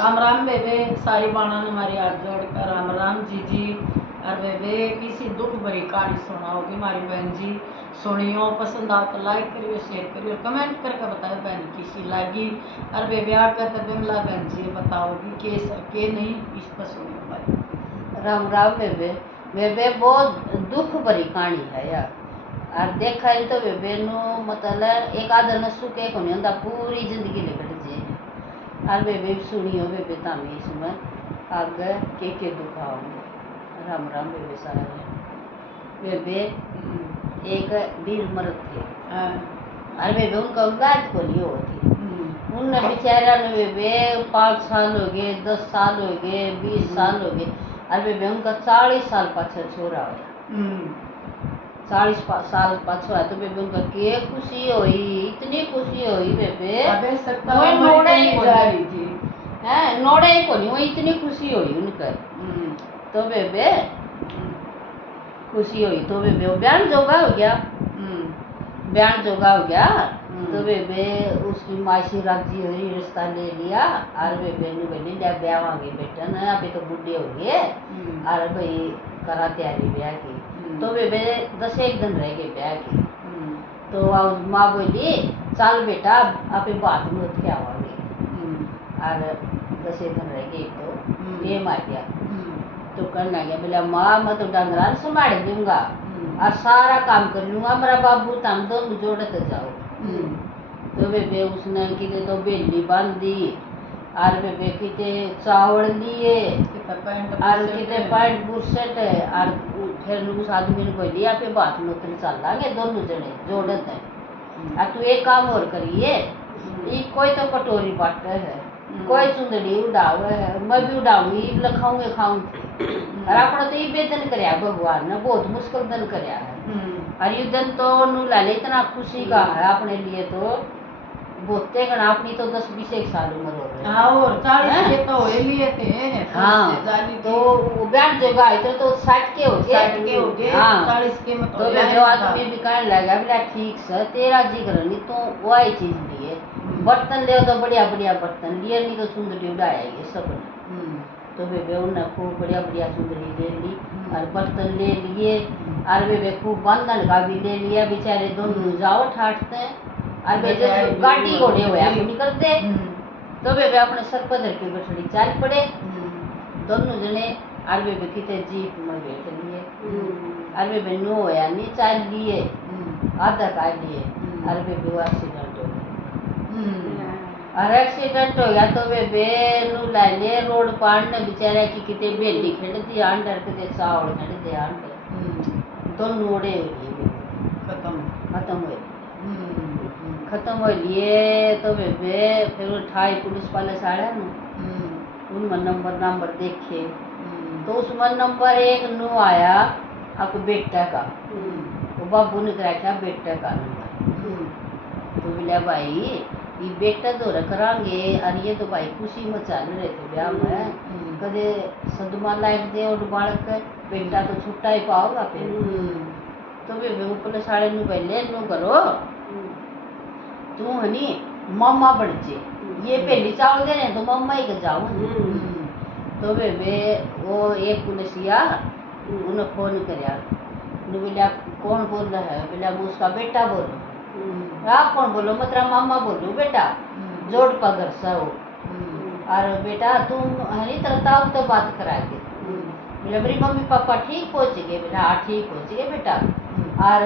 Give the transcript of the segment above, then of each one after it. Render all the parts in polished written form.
राम राम बेबे, सारी बाणा ने हमारी हाथ जोड़कर राम राम जी। और बेबे किसी दुख भरी कहानी सुना होगी हमारी बहन जी, सुनियो। पसंद आओ तो लाइक करियो, शेयर करियो, कमेंट करके बताओ बहन किसी लगी। और बेबे आकर तो बिमला बहन जी बताओगी के नहीं, इस पर सुनियो भाई। राम राम बेबे। बेबे बहुत दुख भरी कहानी है यार। और देखा तो बेबे नो मतलब एक आधा न सुखे को नहीं होता, पूरी जिंदगी निकल जाए। और बेबे सुनियो बेबे तामी इसमें आगे के दुख आओगे। राम राम बेबे सारे। बेबे एक वीर मर्द थे। और बेबे उनका औलाद को नहीं होती। उन बेचारा ने बेबे 5 साल हो गए, 10 साल हो गए, 20 साल हो गए। और बेबे उनका 40 साल पाछे छोरा होया। 40 साल पाछो है तो बेबे उनका के खुशी हुई, इतनी खुशी हुई बेबे। कोई नोड़े ही जा रही थी हैं, नोड़े ही को नहीं, वो इतनी खुशी हुई उनकर। तो बेबे खुशी हुई तो बेबे बयान जोगा हो गया। बयान जोगा हो गया तो बेबे उसकी मासी राजी हुई, रिश्ता ले लिया। और बेबे ने बोली ले ब्याह मांगे बेटा ना, अभी तो बुढ़े हो गए। और भाई करा तैयारी ब्याह की। तो बेबे 10 एक दिन रह गए ब्याह की। तो माँ बोली चल बेटा आप बात में उठ के आवागे। और 10 एक दिन रह गए तो टेम आ गया। तो करना गया बोला माँ मैं तो डंगरा संभाल दूंगा और सारा काम कर लूंगा, मेरा बाबू तुम दोनों जोड़ते जाओ। तो बेबे उसने किते तो बेली बांधी और बेबे किते चावल लिए और किते पैंट बुरसेट और फिर उस आदमी ने बोली आप बात में उतर चल लागे दोनों जने जोड़त है। और तू एक काम और करिए, कोई तो कटोरी बाट है, कोई चुंदड़ी उड़ावे है, मैं भी उड़ाऊंगी लखाऊंगे खाऊंगी। और अपना तो ये बेदन करया भगवान ने बहुत मुश्किल दिन करया है। और ये दिन तो नु लाले इतना खुशी का है अपने लिए तो बोलते गण अपनी तो 10-20 साल उम्र हो गई। हाँ और 40 के तो हो लिए थे। हाँ तो बयान जगह इधर तो 60 के हो गए। हाँ 40 के में तो जो आदमी भी कहने लगा बोला ठीक से तेरा जिक्र नहीं तो वही चीज लिए बर्तन ले तो बढ़िया बढ़िया बर्तन लिए, नहीं तो सुंदरी उड़ाया ये सब ने। तो बेबे उन्हें खूब बढ़िया बढ़िया सुंदरी ले ली और बर्तन ले लिए। और बेबे खूब बंधन का भी ले लिया, बेचारे दोनों जाओ ठाटते हैं। और बेबे गाड़ी घोड़े हुए निकलते। तो बेबे अपने सर पर धर के बैठड़ी चाल पड़े दोनों जने। और बेबे किते जीप में बैठ लिए। और बेबे नो होया नहीं चाल लिए आधा काट लिए। और बेबे वो एक्सीडेंट हो गया। और एक्सीडेंट हो गया तो बेबे नु लाले रोड पार ने बेचारा की किते बेली खेड़ दी अंडर किते चावल खेड़ दे अंडर दोनों ओड़े हो लिए खत्म हो खत्म हो लिए। तो बेबे फिर उठाई पुलिस वाले साढ़े नु उनमें नंबर देखे तो उसमें नंबर 1 नु आया आपको बेटा का। वो बाबू ने रखा बेटा का नंबर। तो बोला भाई ये बेटा तो रखेंगे और ये तो भाई खुशी में चल रहे थे ब्याह में, कदे सदमा लाइक दे और बालक बेटा तो छुट्टा ही पाओगा फिर। तो बेबे वो पुलिस वाले नु पहले नु करो तू हनी मामा बन जे, ये पहली चावल दे रहे तो मामा ही के जाओ। तो बेबे वो एक पुलिसिया उन्हें फोन कराया, बोला कौन बोल रहा है? बोला वो उसका बेटा बोलो। आप कौन बोलो? मतलब मामा बोलो बेटा जोड़ पगर सा हो। और बेटा तुम हनी तरताऊ तो बात करा दे। बोला मेरी मम्मी पापा ठीक पहुँच गए? बोला हाँ ठीक पहुँच गए बेटा। और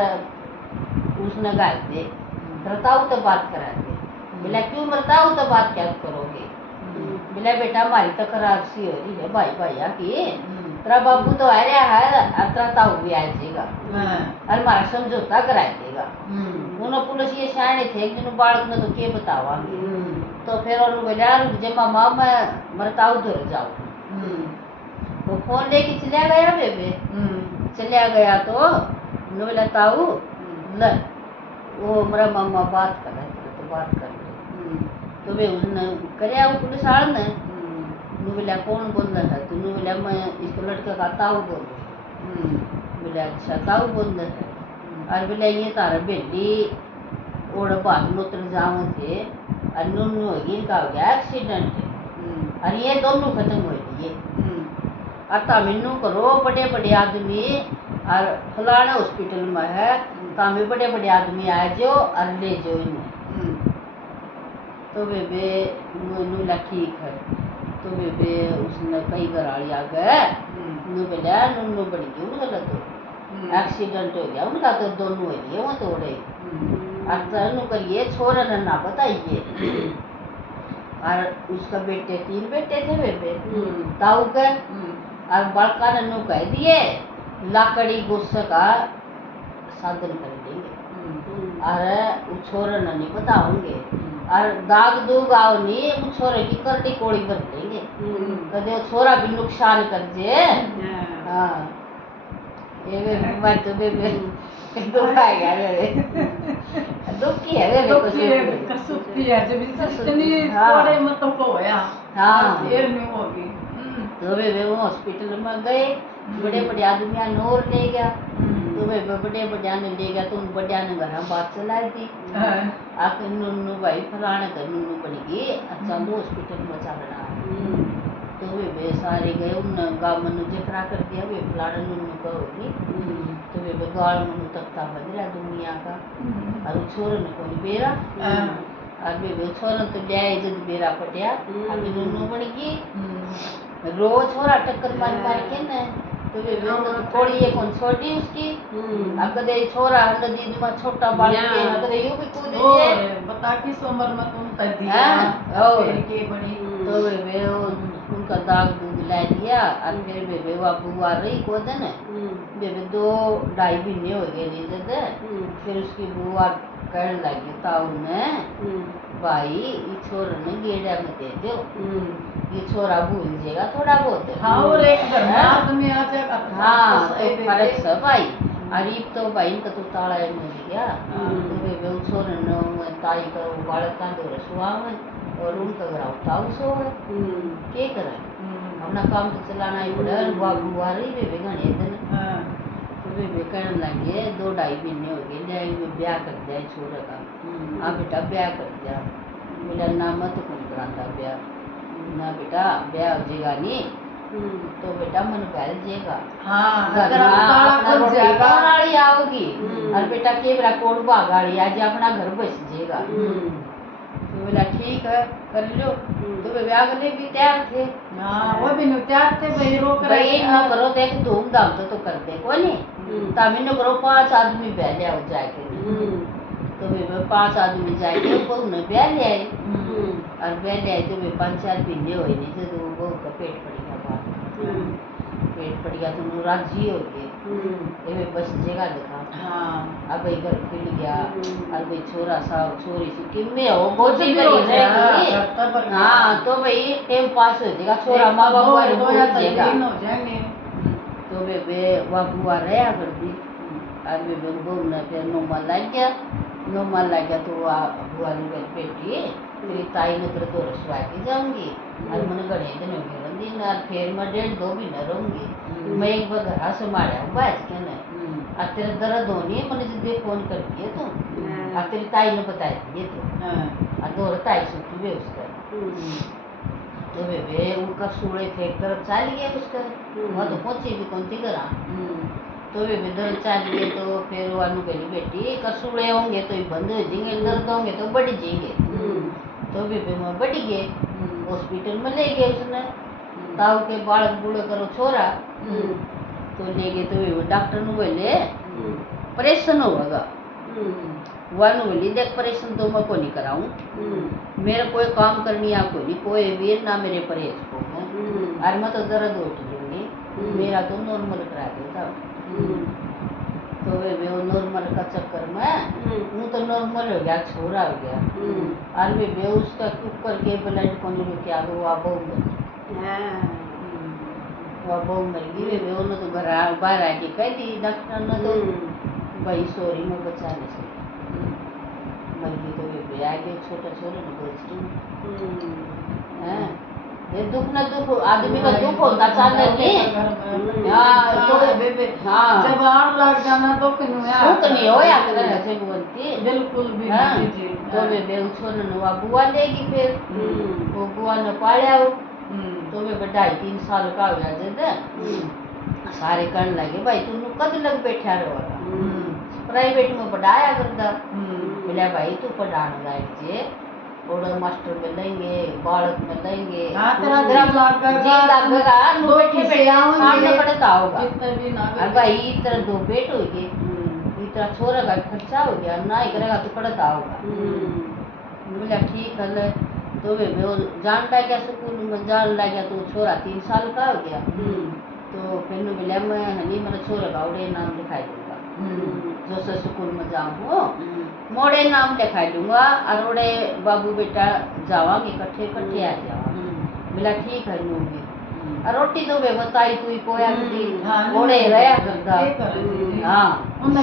उसने गाय दे तरताऊ तो बात करा दे। बोला क्यों मरताऊ तो बात क्या करोगे? बोला बेटा हमारी तकरार सी हो रही है भाई भैया की, तेरा बाबू तो आ रहा है और तेरा ताऊ भी आ जाएगा और हमारा समझौता करा देगा। उन्होंने पुलिस ये सियाने थे कि बालक ने तो क्या बतावा। तो फिर उन्होंने बोला जब मामा मैं मरताऊ धर जाऊँ। तो फोन लेके चलिया गया बेबे। चलिया गया तो बोला ताऊ ल वो मेरा मामा बात कर रहे थे तो बात कर रहे। तो वे उसने करे वो पुलिस वाले ने बोला कौन बोल रहा है? तो बोला मैं इसको लड़के का ताऊ बोल रहा। बोला अच्छा ताऊ बोल रहा है। और बोला ये तारा बेटी और बात में उतर जाओ थे और नुनू होगी इनका हो गया एक्सीडेंट। और ये दोनों खत्म हो गए। अता मिन्नू करो बड़े बड़े आदमी और फलाना हॉस्पिटल में है तामे बड़े बड़े आदमी आ जाओ और ले जाओ इन्हें। तो बेबे नूला ठीक है। तो बेबे उसने कई घराली आ गए नू बोला नूनू बड़ी क्यों बोला तो एक्सीडेंट हो गया उनका तो दोनों हो गए वो तोड़े अक्सर नू करिए छोरा ने ना बताइए। और उसका बेटे 3 बेटे थे बेबे ताऊ के और बड़का ने नू कह दिए लाकड़ी गुस्से का साधन कर देंगे और उस छोरे ने नहीं बताओगे और दाग दूग आओ नहीं उस छोरे की करड़ी कोड़ी कर देंगे कदे छोरा भी नुकसान कर दे। हाँ ये मैं तो बेबे दुख आएगा रे दुखी है बेबे कसुकी है जब इतनी थोड़े मतलब को होया हाँ देर में होगी। तो बेबे वो हॉस्पिटल में गए बड़े बड़े आदमी नोर ले गया तो बेबे बड़े बड़े ने ले गया तो उन बड़े ने घर बात चलाई थी आखिर नूनू भाई फलाने कर नूनू बन गई अच्छा वो हॉस्पिटल में चल रहा है। तो बेबे सारे गए उन गाँव में जकरा कर दिया वे फलाने नूनू का होगी तो बेबे गाल मनु तख्ता बज रहा दुनिया का और छोरे ने कोई बेरा और बेबे छोरा तो जाए जब बेरा पटिया अभी नूनू बन गई रोज छोरा टक्कर मार मार के न तो बेबे तो थोड़ी एक छोटी उसकी अब कदे छोरा नदी में छोटा बाल के कदे यूं भी कूद जे बता किस उम्र में तुम तदी और के बड़ी तो बेबे उनका दाग दूध ला दिया और फिर बेबे वो बुआ रही को दिन बेबे 2-2.5 महीने हो गए जब फिर उसकी बुआ कहने लगी ताऊ ने भाई ये छोरा ने गेड़ा में दे दो ये छोरा भूल जाएगा थोड़ा बहुत। हाँ और एक घर में आदमी आ जाएगा हाँ तो फर्क सब आई अरीब तो भाई इनका तो ताला मिल गया तो बेबे छोरे ने ताई का बालक का दो रसुआ में और उनका घर ताऊ सो है क्या करें अपना काम तो चलाना ही पड़ा बाबू आ रही बेबे घने दिन तो बेबे कहने लगे 2-2.5 महीने हो गए जाए ब्याह कर दिया छोरे का हाँ बेटा ब्याह कर दिया बेटा ना मत कौन कराता ब्याह ना बेटा ब्याह हो जाएगा नहीं तो बेटा मन पहल जाएगा गाड़ी आओगी और बेटा के बेटा कोटबा गाड़ी आज अपना घर बस जाएगा। तो बोला ठीक है कर लो तो वे ब्याह करने भी तैयार थे। वो भी तैयार थे भाई रोक रहे ना करो देख धूमधाम तो कर दे को नहीं तामी नो करो 5 आदमी ब्याह ले आओ जाके तो वे 5 आदमी जाके वो ने ब्याह ले आए और ब्याह ले आए तो वे 5-4 महीने हुए नहीं तो वो का पेट पड़ गया बाहर पेट पड़ गया तो राजी हो गए ये बस जगह दिखा अब भाई घर खुल गया और भाई छोरा सा छोरी सी किम्मे हो गोदी करी रहेगी हाँ तो भाई टाइम पास हो जाएगा छोरा माँ बाप वाले भूल जाएगा तो बेबे वहाँ बुआ रहा कर दी और बेबे घूमने फिर नोमा लग गया तो बुआ ने बेटी तेरी ताई ने तेरे 2 रसवा के जाऊंगी और मैंने गणे दिन हो गए दिन और फिर मैं 1.5-2 महीने रहूंगी मैं एक बार घर से मारा हूँ बैठ के न और तेरा दर्द होनी है मैंने जिद्दे फोन कर दिए तो और तेरी ताई ने बता दिए तो और 2 ताई सुखी भी उसका तो बेबे उनका सूड़े थे दर्द चाल गया उसका वहाँ तो पहुंचे भी कौन थी करा तो बेबे दर्द चाल गए तो फिर वो अनुगली बेटी कसूड़े होंगे तो बंद हो जाएंगे दर्द होंगे तो बढ़ जाएंगे तो बेबे में बढ़ गए हॉस्पिटल में ले गए उसने ताऊ के बालक बूढ़े करो छोरा तो ले गए तो बेबे डॉक्टर ने बोले ऑपरेशन होगा वन बोली देख ऑपरेशन तो मैं को नहीं कराऊं मेरे कोई काम करनी आपको नहीं कोई वीर ना मेरे परहेज को और मैं तो दर्द उठ लूंगी मेरा तो नॉर्मल करा देता तो वे नॉर्मल का चक्कर में वो तो नॉर्मल हो गया छोरा हो गया और वे उसका कुकर के ब्लड को नहीं रुकिया वो बहु मर गई वे उन्होंने तो घर बाहर आके कह दी डॉक्टर ने तो भाई सॉरी मैं बचा नहीं सकती मर गई तो वे आ गए छोटा छोरा ने बच हैं ये दुख न दुख आदमी का दुख होता चाहता नहीं हाँ जब आग लग जाना तो नहीं होया करे ऐसे बोलती बिल्कुल भी नहीं जी तो वे छोरे ने वहाँ बुआ लेगी फिर वो बुआ ने पालिया हो तो वे 2.5-3 साल का हो गया जब सारे कहने लगे भाई तू कद लग बैठा रहो प्राइवेट में पढ़ाया करता बोला भाई तू पढ़ाने लायक जे और मास्टर में लेंगे बालक में लेंगे जी लगेगा नु बैठे सामने पढ़ता होगा और भाई इतना 2 बेट हो गए इतना छोरा का खर्चा हो गया ना ही करेगा तो पढ़ता होगा बोला ठीक है तो वे जान लग गया स्कूल में जान लग गया तो छोरा 3 साल का हो गया तो फिर बोला मैं हनी मेरा छोरा का उड़े नाम लिखाई दूंगा जो से स्कूल में जाऊँ मोड़े नाम लिखाई दूंगा और उड़े बाबू बेटा जावांगे इकट्ठे इकट्ठे आ जावा बोला ठीक है नू भी और रोटी तो वे बताई तू कोया ओड़े रहा करता हाँ ना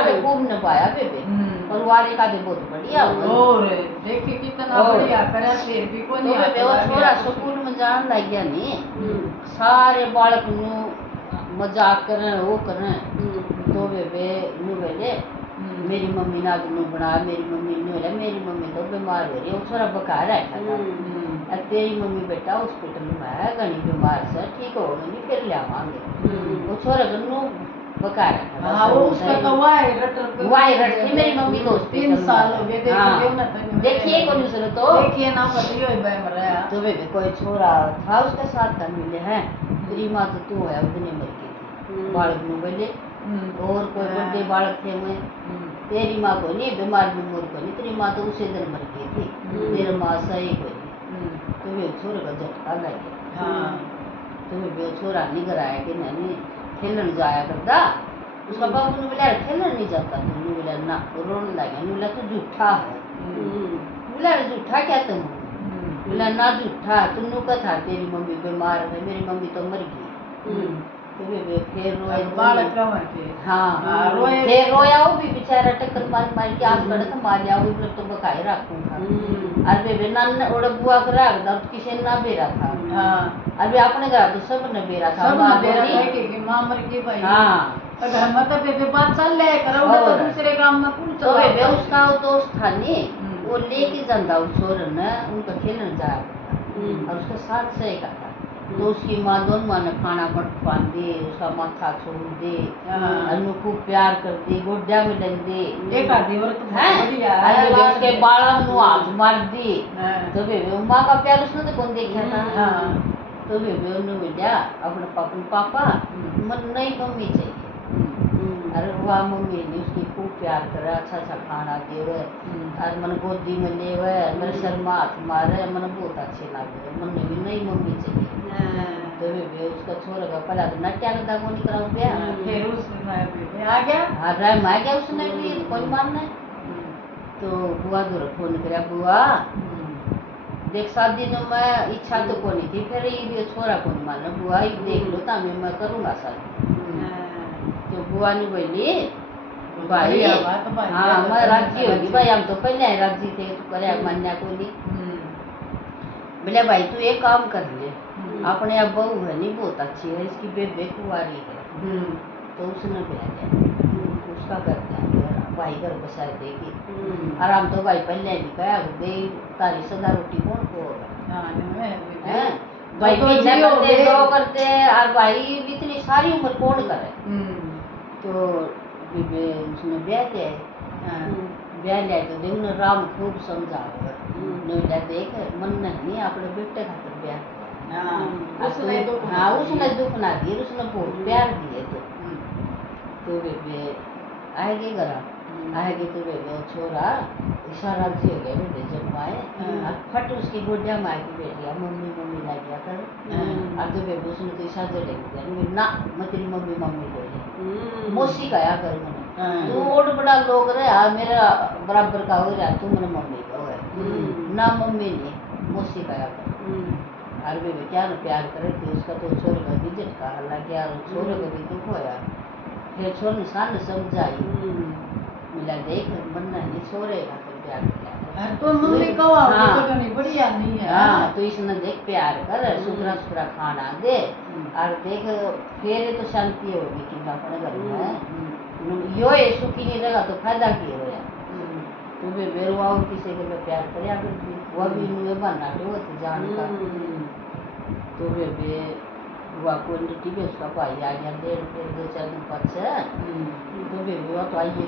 वे खूब न पाया बेबे और वाले का भी बहुत बढ़िया और देखे कितना बढ़िया करे फिर भी कोई नहीं तो वे छोरा स्कूल में जान लग गया नहीं सारे बालक नु मजाक करें वो करें तो वे नु वेले मेरी मम्मी ना नु बना मेरी मम्मी ने मेरी मम्मी तो बीमार हो रही है वो छोरा बका रहा था तेरी मम्मी बेटा हॉस्पिटल में है घनी बीमार से ठीक हो गई फिर ले आवांगे वो छोरा गन्नू बका रहा था हां वो उसका तो वाई रट मेरी मम्मी तो 3 साल हो गए देखिए ना देखिए कौन से तो देखिए ना पति हो भाई मर रहा तो वे कोई छोरा था उसके साथ का मिले हैं तेरी माँ तो तू है उतने मर गई बालक नु बोले और कोई बड़े बालक थे मैं तेरी माँ को नहीं बीमार बीमार को नहीं तेरी माँ तो उसे दिन मर गई थी तेरी माँ सही को तो वे छोरे का झटका लग गया हाँ तो वे छोरा निगर आया कि नहीं खेलन जाया करता उसका बाबू ने बोला खेलन नहीं जाता तुम बोला ना रोने लगे बोला तो झूठा है बोला झूठा क्या तुम बोला ना झूठा तुम का था तेरी मम्मी बीमार है मेरी मम्मी तो मर गई तो वे फिर रोए बालक के हाँ रोए फिर रोया वो भी बेचारा टक्कर मार मार के आज बड़ा था मार लिया वो तो बकाए रखूंगा अरे वे नान ओड़ा बुआ कर रहा था किसी ने ना बेरा था हां अरे अपने घर तो सब ने बेरा था सब ने बेरा था कि मां मर गई भाई हां घर में तो बेबे बात चल ले करो तो दूसरे काम में कौन तो वे उसका दोस्त था नहीं वो लेके जाता उस छोरे ने उनका खेलने जाया और उसके साथ से एक था तो उसकी माँ दोनों माँ ने खाना पटवान दे उसका माथा छोड़ दे अनु खूब प्यार कर दे गोड्या में डाल दे एक आधी वर्ष बढ़िया है उसके बाला में हाथ मार दी तो वे माँ का प्यार उसने तो कौन देखा था तो वे उन्होंने बोला अपने पापा मन नहीं मम्मी चाहिए अरे वाह मम्मी ने उसकी खूब प्यार करे अच्छा अच्छा खाना देवे और मन गोदी में लेवे मेरे सर में हाथ मारे मन बहुत अच्छे लगे मन भी नहीं मम्मी चाहिए तो वे उसका छोरा का पहला तो नट्या का दागो नहीं कराऊं पे फिर उसमें आ गया हाँ राय में आ गया उसने भी कोई मानना तो बुआ दूर फोन किया बुआ देख शादी तो मैं इच्छा तो को नहीं थी फिर ये छोरा को नहीं मानना बुआ देख लो तो मैं करूँगा शादी तो बुआ ने बोली भाई हाँ मैं राजी होगी भाई हम तो पहले राजी थे तो करे मान्या को नहीं बोले भाई तू एक काम कर ले अपने अब बहू है नहीं बहुत अच्छी है इसकी बेबे कुंवारी है तो उसने बोला उसका कर दिया भाई घर बसा देगी आराम तो भाई पहले भी कहा दे तारी सदा रोटी कौन को होगा भाई पीछे करते और भाई इतनी सारी उम्र कौन करे तो उसने ब्याह लिया तो देखो राम खूब समझा देख मन नहीं अपने बेटे खातर ब्याह उसने दुख ना दिए उसने बहुत प्यार दिए तो वे आएगी घर आएगी तो वे छोरा इशारा हो गया बेटे जब आए फट उसकी गोडिया में आके बैठ गया मम्मी मम्मी ला गया कर और तो वे उसने तो इशारा ले गया ना मैं तेरी मम्मी मम्मी बोली मौसी का कर मैंने तू और बड़ा लोग रहे मेरा बराबर का हो रहा तू मेरे मम्मी का हो ना मम्मी ने मौसी का कर और वे क्या ना प्यार करे थे उसका तो छोरे का भी झटका लग गया और छोरे को भी दुख होया फिर छोरे ने सामने समझाई मिला देख बनना नहीं छोरे का तो प्यार किया तो मम्मी कवा तो नहीं बढ़िया नहीं है हाँ तो इसने देख प्यार कर सुथरा सुथरा खाना दे और देख फिर तो शांति होगी कि अपने घर में यो ये सुखी नहीं रहेगा तो फायदा की होया तो वे बेरुआ और किसी के लिए प्यार करे अगर वो भी इन्हें बनना तो वो जान का तो वे हुआ कोई नहीं भी उसका भाई आ गया डेढ़ 2-4 दिन पीछे तो वे वो तो आइए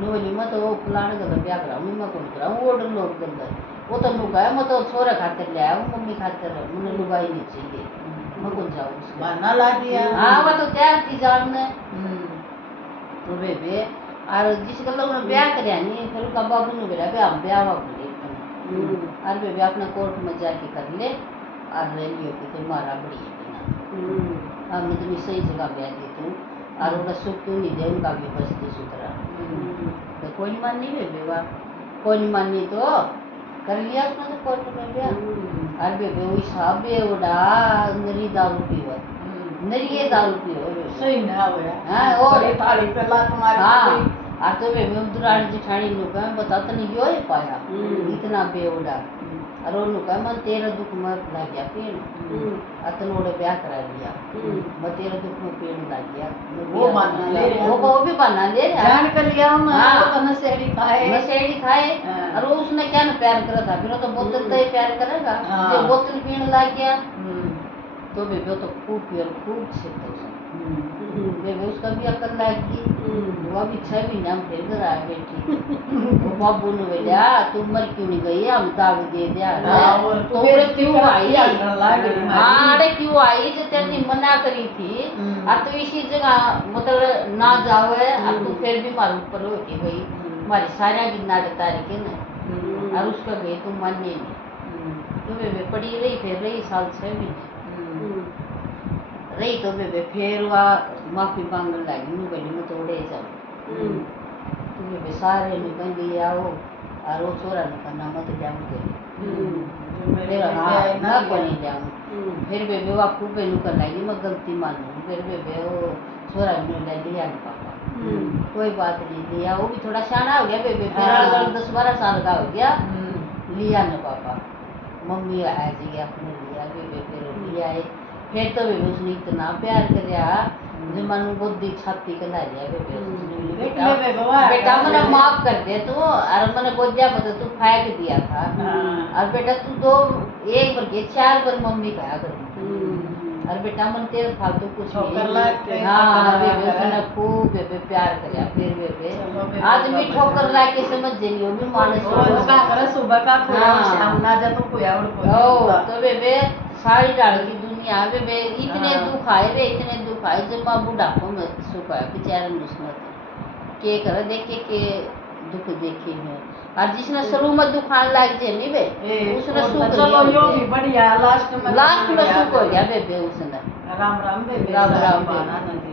नोली मत वो प्लान कर ब्याह कराऊं मैं कौन कराऊं वो डर लोग गंदा वो तो नुका है मैं तो छोरा खातिर ले आया हूं मम्मी खातिर मुझे लुगाई नहीं चाहिए मैं कौन जाऊं उसमें बहाना ला दिया। हाँ वो तो तैयार थी जानने तो वे और जिस गल्ला उन्हें ब्याह करया नहीं फिर उसका बाबू ने बोला हम ब्याह बोले और वे अपना कोर्ट में जाके कर ले और ले लियो कि तुम्हारा बड़ी है मैं तुम्हें सही जगह ब्याह देती हूँ और उनका सुख तू नहीं दे उनका भी बस्ती सुथरा तो कोई नहीं माननी वे बेवा कोई नहीं माननी तो कर लिया उसने तो कोर्ट में ब्याह और वे वही साहब बे उड़ा नरी दारू पीवा नरी ये दारू पीवा सही ना होया। हाँ और बड़ी थाली पे लात मारी हाँ आ तो वे दुरानी जिठानी लोग हैं बताते नहीं यो ही पाया इतना बेवड़ा और वो लोग मन तेरा दुख में लग गया पेड़ अतन ओडे ब्याह करा लिया मैं तेरा दुख में पेड़ लग गया वो बहाना ले रहे वो भी बहाना ले रहा जान कर लिया हम हाँ। तो नशेड़ी खाए नशेड़ी खाए हाँ। और वो उसने क्या ना प्यार करा था फिर वो तो बोतल तो ही प्यार करेगा हाँ। जब बोतल पीने लग गया तो वे तो खूब पियर खूब छिपता वे उसका भी अकल लागी वो अभी 6 महीने हम फिर घर आ बैठी वो बाबू ने बोला तुम मर क्यों नहीं गई हम दाग दे दिया तो फिर क्यों आई हाँ अरे क्यों आई जो तेरी मना करी थी और तो इसी जगह मतलब ना जाओ है और तू फिर भी मारू ऊपर हो के गई हमारी सारा गिरना तारीख है ना और उसका गई तुम मानने नहीं तो वे पड़ी रही फिर रही साल 6 महीने रही तो वे फिर वह माफी मांगने लगी मैं बोली मैं तो उड़े जाऊँ तो वे सारे निकल गई आओ और वो छोरा ने करना मत जाऊँ फिर हाँ ना को नहीं जाऊँ फिर वे वह खूब निकल लगी मैं गलती मानूँ फिर वे वो छोरा ने ले लिया नहीं पापा कोई बात नहीं लिया वो भी थोड़ा शाना हो गया वे फिर 10-12 साल का हो गया लिया न पापा मम्मी आ जाइए अपने लिया वे फिर लिया है फिर तो वे उसने इतना प्यार करया जो मनु बुद्धि छाती कला लिया बेटा मैंने माफ कर दे तू और मैंने गोदिया बता तू फेंक दिया था और बेटा तू 2 1 बार के 4 बार मम्मी कहा कर और बेटा मन तेरे फालतू कुछ नहीं हाँ वे उसने खूब वे प्यार करया फिर वे आज भी ठोकर ला के समझ जाइए वो भी मानस का करे सुबह का शाम ना जा तो कोई और ओ तो वे सारी डाल की दुनिया वे इतने दुख आए वे इतने दुख आए जब माँ बुढ़ापो में सुख आया बेचारा मुस्मत के कर देखे के दुख देखे हैं और जिसने शुरू में दुखान लग जाए नहीं वे उसने सुख चलो यो भी बढ़िया लास्ट में सुख हो गया वे उसने राम राम बे राम राम बाना नदी